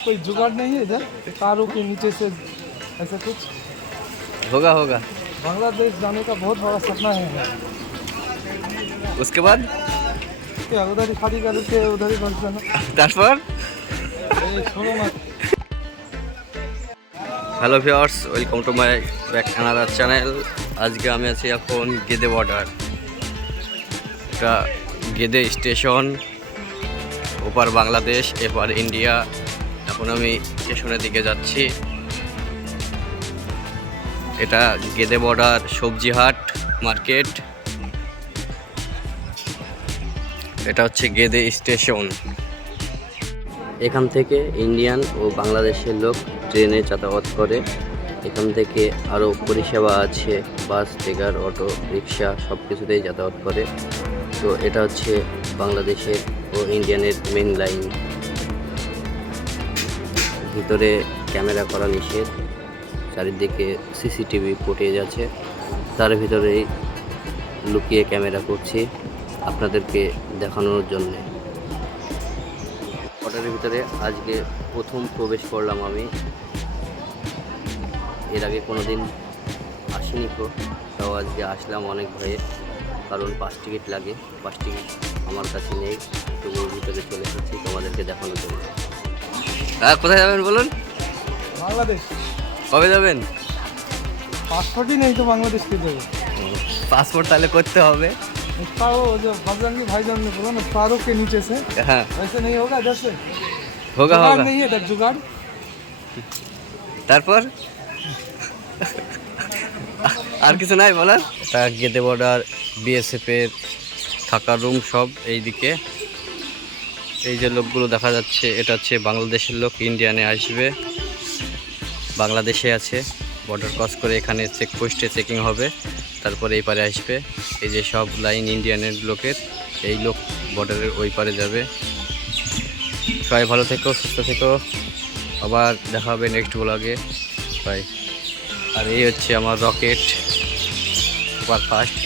कोई जुगाड़ नहीं है इधर कारों के नीचे से ऐसा कुछ? होगा होगा। बांग्लादेश जाने का बहुत बड़ा सपना है। उसके बाद क्या उधर ही शादी करके उधर ही बस जाना? তারপর छोड़ो मत। Hello viewers, welcome to my back another channel. আজকে আমি আছি এখন গেদে বর্ডার, এটা গেদে স্টেশন, ওপার বাংলাদেশ এপার ইন্ডিয়া। এখন আমি স্টেশনের দিকে যাচ্ছি। এটা গেদে বর্ডার সবজি হাট মার্কেট, এটা হচ্ছে গেদে স্টেশন। এখান থেকে ইন্ডিয়ান ও বাংলাদেশের লোক ট্রেনে যাতায়াত করে। এখান থেকে আরও পরিষেবা আছে, বাস, ট্রেকার, অটো রিক্সা সব কিছুতেই যাতায়াত করে। তো এটা হচ্ছে বাংলাদেশের ও ইন্ডিয়ানের মেন লাইন। ভিতরে ক্যামেরা করা নিষেধ, চারিদিকে সিসিটিভি ফুটেজ আছে, তার ভিতরেই লুকিয়ে ক্যামেরা করছি আপনাদেরকে দেখানোর জন্যে। বর্ডারের ভিতরে আজকে প্রথম প্রবেশ করলাম আমি, এর আগে কোনো দিন আসিনি তো, তাও আজকে আসলাম অনেক ভয়ে, কারণ পাস টিকিট লাগে। পাস টিকিট আমার কাছে নেই, তবুও ভিতরে চলে এসেছি তোমাদেরকে দেখানোর জন্য। কোথায় যাবেন বলুন? बांग्लादेश। কবে যাবেন? पासपोर्ट ही नहीं तो बांग्लादेश के जाओ। পাসপোর্ট তাহলে করতে হবে। इसका वो जो बजरंगी भाईजान ने बोला ना कारों के नीचे से, হ্যাঁ, वैसे नहीं होगा इधर से? হোগা जुगाड़ হোগা। नहीं है इधर जुगाड़। তারপর আর কিছু নাই বলার। এটা গেদে বর্ডার বিএসএফ এর থাকার রুম সব এইদিকে। এই যে লোকগুলো দেখা যাচ্ছে, এটা হচ্ছে বাংলাদেশের লোক, ইন্ডিয়ানে আসবে, বাংলাদেশে আছে। বর্ডার ক্রস করে এখানে চেকপোস্টে চেকিং হবে, তারপরে এই পারে আসবে। এই যে সব লাইন ইন্ডিয়ানের লোকের, এই লোক বর্ডারের ওই পারে যাবে। সবাই ভালো থেকো, সুস্থ থেকো, আবার দেখা হবে নেক্সট ব্লগে। বাই। আর এই হচ্ছে আমার রকেট সুপার ফাস্ট।